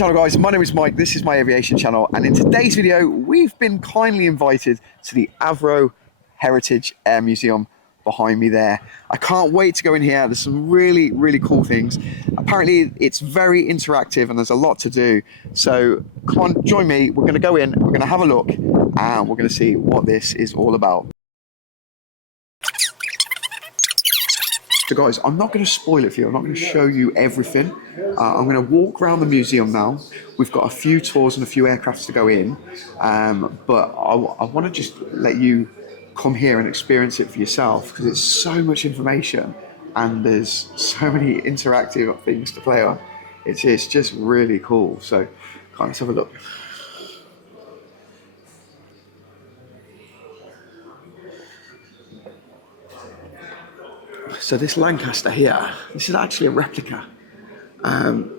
channel, guys. My name is Mike, this is my aviation channel, and in today's video we've been kindly invited to the Avro Heritage Air Museum behind me there. I can't wait to go in here. There's some really cool things. Apparently it's very interactive and there's a lot to do, so come on, join me. We're going to go in, we're going to have a look, and we're going to see what this is all about. So guys, I'm not going to spoil it for you. I'm not going to show you everything. I'm going to walk around the museum now. We've got a few tours and a few aircrafts to go in, but I want to just let you come here and experience it for yourself, because it's so much information and there's so many interactive things to play on. It's just really cool. So let's have a look. So this Lancaster here, this is actually a replica, and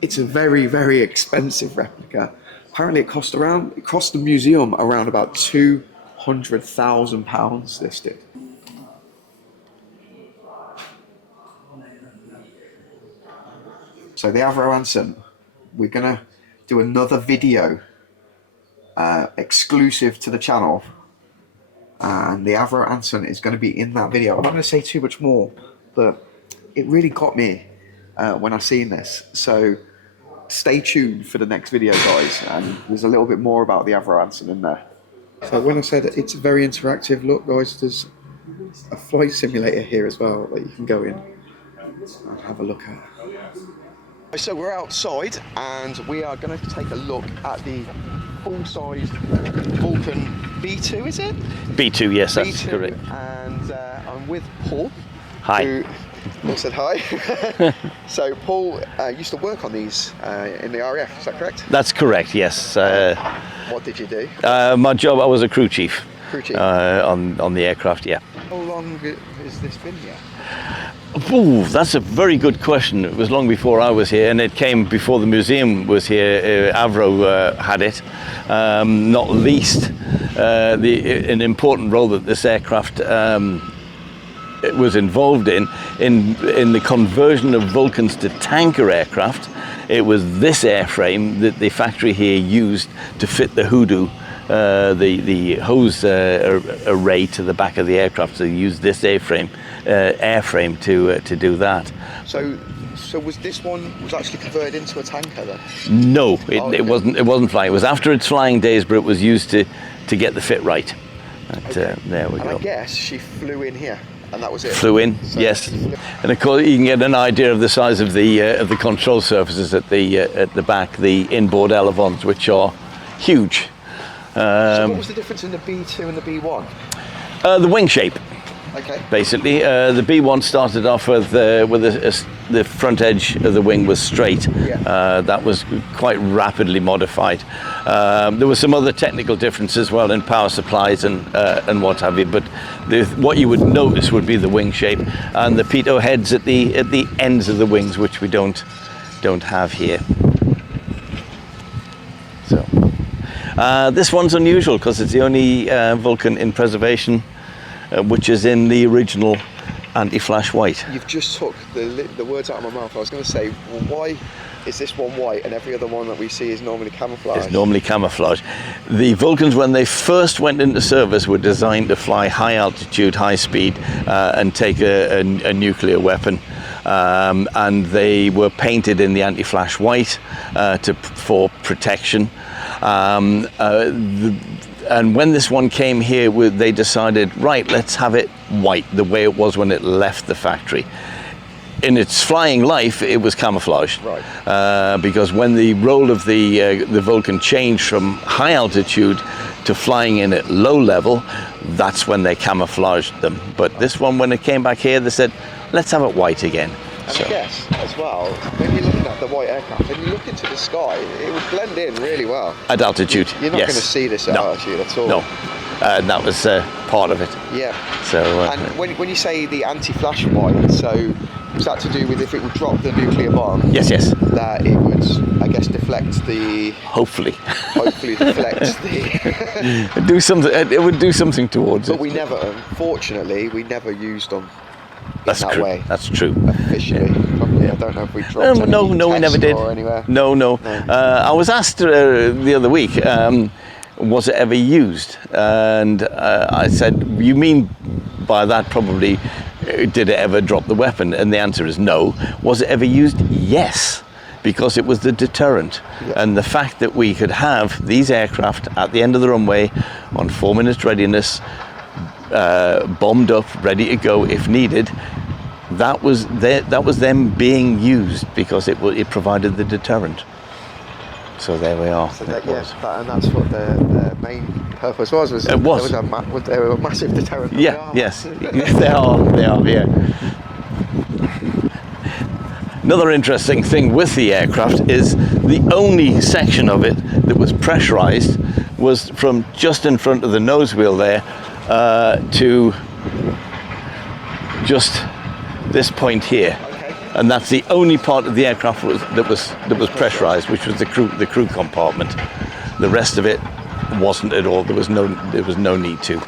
it's a very expensive replica. Apparently it cost the museum around about £200,000 listed. So the Avro Vulcan, we're gonna do another video exclusive to the channel. And the Avro Vulcan is going to be in that video. I'm not going to say too much more, but it really got me when I seen this. So stay tuned for the next video, guys. And there's a little bit more about the Avro Vulcan in there. So when I said it's very interactive, look, guys, there's a flight simulator here as well that you can go in and have a look at. So we're outside and we are going to take a look at the full-size Vulcan B2, is it? B2, yes, that's B2, correct. And I'm with Paul. Hi. Paul said hi. So Paul used to work on these in the RAF, is that correct? That's correct, yes. What did you do? My job, I was a crew chief. Crew chief? On the aircraft, yeah. How long has this been here? Ooh, that's a very good question. It was long before I was here, and it came before the museum was here. Avro had it. Not least, an important role that this aircraft was involved in the conversion of Vulcans to tanker aircraft. It was this airframe that the factory here used to fit the Hoodoo, the hose array to the back of the aircraft. So they used this airframe to do that. So was this one actually converted into a tanker then? No, it wasn't flying. It was after its flying days, but it was used to get the fit right. There we go. I guess she flew in here, and that was it. Flew in, so yes. And of course, you can get an idea of the size of the control surfaces at the back, the inboard elevons, which are huge. So what was the difference in the B2 and the B1? The wing shape. Okay. Basically, the B1 started off with the front edge of the wing was straight. Yeah. That was quite rapidly modified. There were some other technical differences as well in power supplies and what have you. But what you would notice would be the wing shape and the pitot heads at the ends of the wings, which we don't have here. So this one's unusual because it's the only Vulcan in preservation which is in the original anti-flash white. You've just took the words out of my mouth. I was going to say, well, why is this one white and every other one that we see is normally camouflage? It's normally camouflage. The Vulcans, when they first went into service, were designed to fly high altitude, high speed, and take a nuclear weapon. And they were painted in the anti-flash white for protection. And when this one came here, they decided, right, let's have it white, the way it was when it left the factory. In its flying life, it was camouflaged. Right. Because when the role of the Vulcan changed from high altitude to flying in at low level, that's when they camouflaged them. But this one, when it came back here, they said, let's have it white again. And I guess, as well, when you're looking at the white aircraft and you look into the sky, it would blend in really well. At altitude, You're not yes. going to see this at altitude at all. No, that was part of it. Yeah. So. And when you say the anti-flash white, so was that to do with if it would drop the nuclear bomb? Yes. That it would, I guess, deflect the. Hopefully deflect the. do something. It would do something towards it. But we never, unfortunately, we never used them. in that true. way. That's true. Officially, probably. I don't know if we dropped any No, we never tests did. or anywhere. No. I was asked the other week, was it ever used? And I said, you mean by that probably, did it ever drop the weapon? And the answer is no. Was it ever used? Yes, because it was the deterrent. Yeah. And the fact that we could have these aircraft at the end of the runway on 4 minutes readiness, bombed up, ready to go if needed, that was them being used because it provided the deterrent. So there we are. So and that's what the main purpose was. It was. They were a massive deterrent. Yeah. Yes. They are. Yeah. Another interesting thing with the aircraft is the only section of it that was pressurized was from just in front of the nose wheel there to just this point here. And that's the only part of the aircraft that was pressurized, which was the crew compartment. The rest of it wasn't at all. There was no need to.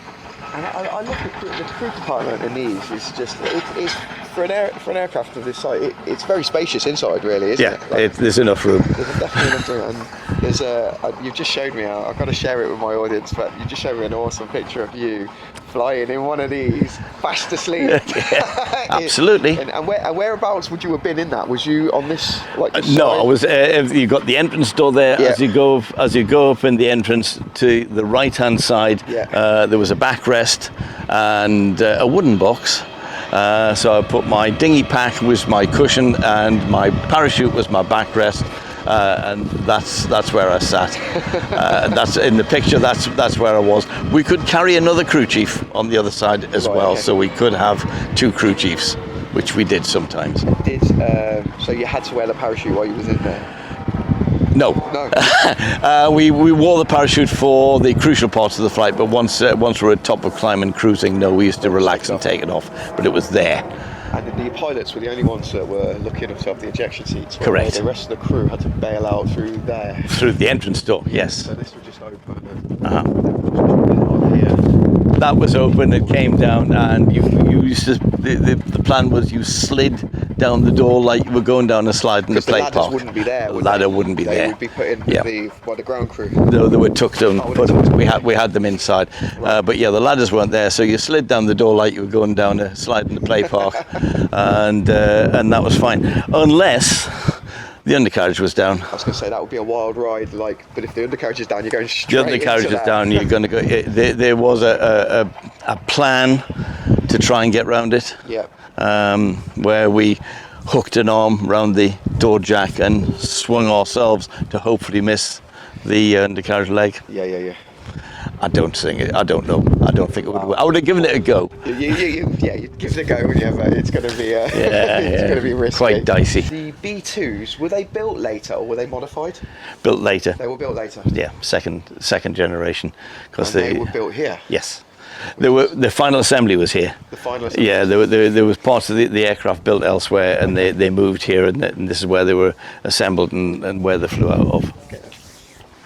And I look at the crew compartment in these. It's just it's for an aircraft of this size. It's very spacious inside, really, isn't it? Like, there's enough room. There's definitely enough room. And there's you've just showed me. I've got to share it with my audience, but you just showed me an awesome picture of you flying in one of these, fast asleep. Yeah, absolutely. And whereabouts would you have been in that? Was you on this no, I was. You got the entrance door there. Yeah. As you go up in the entrance to the right-hand side, there was a backrest and a wooden box. So I put my dinghy pack was my cushion and my parachute was my backrest. And that's where I sat. That's in the picture. That's where I was. We could carry another crew chief on the other side as well, so we could have 2 crew chiefs, which we did sometimes. So you had to wear the parachute while you was in there? No. We wore the parachute for the crucial parts of the flight, but once we're at top of climb and cruising, no, we used to relax and take it off. But it was there. And the pilots were the only ones that were looking up to have the ejection seats. Correct. The rest of the crew had to bail out through there. Through the entrance door, yes. So this was just open. That was open, it came down, and you used to, the plan was you slid down the door like you were going down a slide in the plate park. The ladders wouldn't be there, would ladder they? wouldn't be there. They would be put in by the ground crew. No, they were tucked in, we had them inside. Right. But yeah, the ladders weren't there, so you slid down the door like you were going down a slide in the play park, and that was fine. Unless the undercarriage was down. I was going to say that would be a wild ride, but if the undercarriage is down, you're going straight. The undercarriage is down. You're going to go. There was a plan to try and get round it. Yeah. Where we hooked an arm round the door jack and swung ourselves to hopefully miss the undercarriage leg. Yeah. I don't know. I don't think it would work. I would have given it a go. You'd give it a go, wouldn't you? But it's going to be it's going to be risky. Quite dicey. The B2s, were they built later or were they modified? Built later. They were built later. Yeah, second generation. Because they were built here. Yes. The final assembly was here. The final assembly. Yeah, there was parts of the aircraft built elsewhere, and they moved here, and this is where they were assembled and where they flew out of. Okay.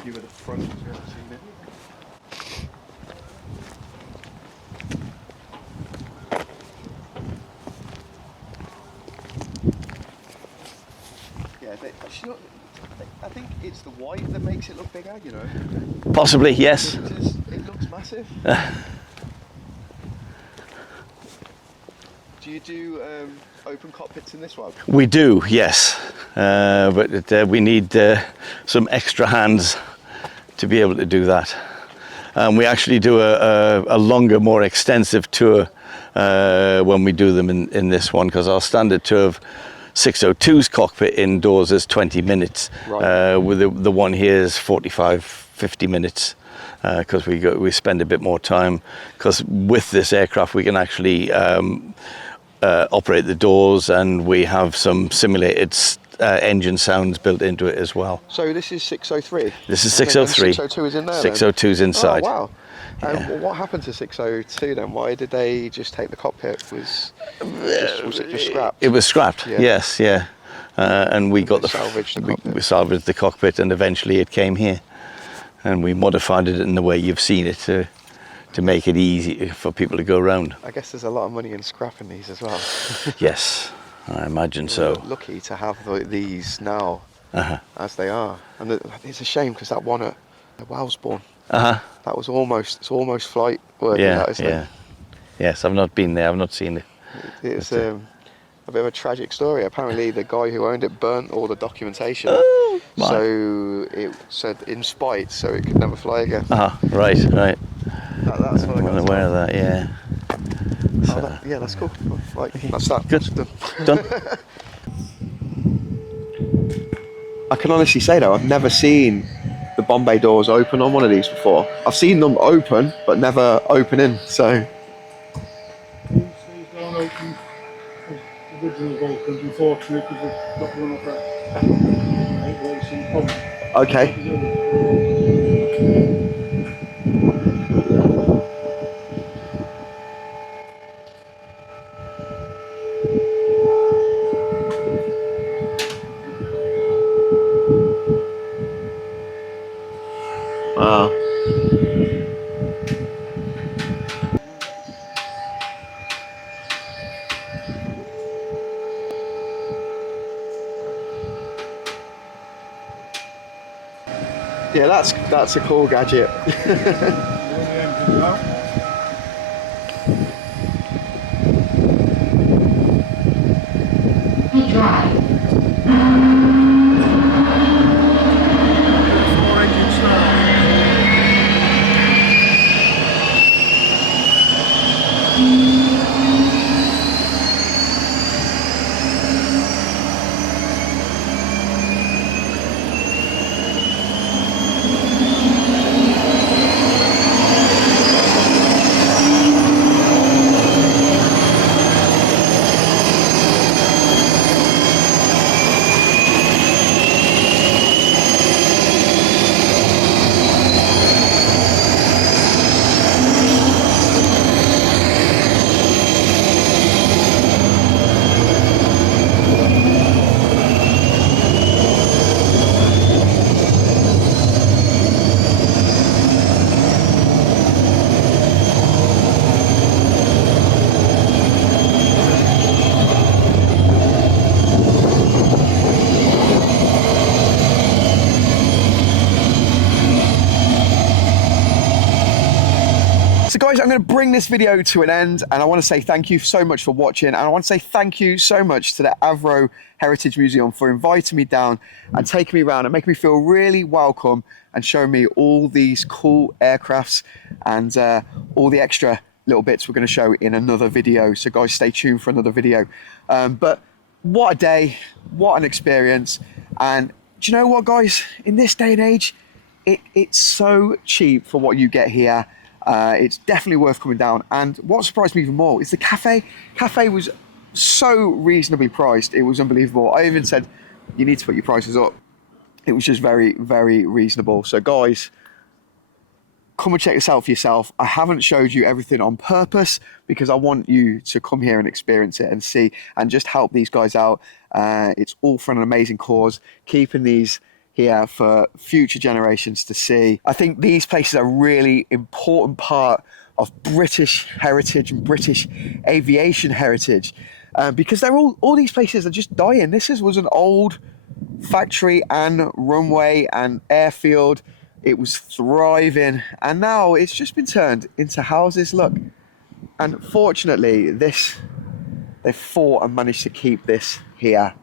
You were the front. I think it's the white that makes it look bigger, you know. Possibly, yes. It looks massive. Do you do open cockpits in this one? We do, yes. But we need some extra hands to be able to do that. We actually do a longer, more extensive tour when we do them in this one, because our standard tour of 602's cockpit indoors is 20 minutes. Right. With the one here is 45-50 minutes, because we spend a bit more time, because with this aircraft we can actually operate the doors, and we have some simulated engine sounds built into it as well. So this is 603? This is 603. 602 is in there 602 is inside. Oh, wow. What happened to 602 then? Why did they just take the cockpit? Was it just scrapped? It was scrapped, yes, yeah. And we got we salvaged the cockpit, and eventually it came here. And we modified it in the way you've seen it to make it easy for people to go around. I guess there's a lot of money in scrapping these as well. Yes, I imagine so. We're lucky to have these now as they are, and it's a shame because that one at Wellsbourne, that was almost flight worthy. Yeah, that, isn't yeah. it? Yes, I've not been there. I've not seen it. It's a bit of a tragic story. Apparently, the guy who owned it burnt all the documentation, so it said in spite, so it could never fly again. Right. That's what I got. I'm aware of that. Yeah. So. Yeah, that's cool. Right, that's that. Good. That's Done. I can honestly say though, I've never seen the Bombay doors open on one of these before. I've seen them open, but never open in. So. These don't open as original Vulcans, unfortunately, because they've got one off at 8 racing pump. Okay. Wow. Yeah, that's a cool gadget. Drive. So guys, I'm going to bring this video to an end, and I want to say thank you so much for watching, and I want to say thank you so much to the Avro Heritage Museum for inviting me down and taking me around and making me feel really welcome and showing me all these cool aircrafts and all the extra little bits we're going to show in another video. So guys, stay tuned for another video. But what a day, what an experience. And do you know what, guys, in this day and age, it's so cheap for what you get here. It's definitely worth coming down. And what surprised me even more is the cafe. Cafe was so reasonably priced. It was unbelievable. I even said, you need to put your prices up. It was just very, very reasonable. So guys, come and check this out for yourself. I haven't showed you everything on purpose because I want you to come here and experience it and see and just help these guys out. It's all for an amazing cause, keeping these here for future generations to see. I think these places are a really important part of British heritage and British aviation heritage because they're all these places are just dying. This was an old factory and runway and airfield. It was thriving, and now it's just been turned into houses. Look, and fortunately they fought and managed to keep this here,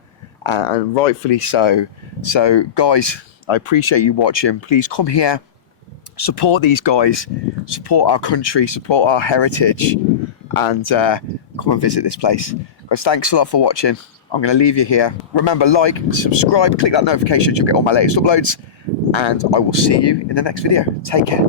and rightfully so. So guys, I appreciate you watching. Please come here, support these guys, support our country, support our heritage, and come and visit this place. Guys, thanks a lot for watching. I'm going to leave you here. Remember, like, subscribe, click that notification, you'll get all my latest uploads, and I will see you in the next video. Take care.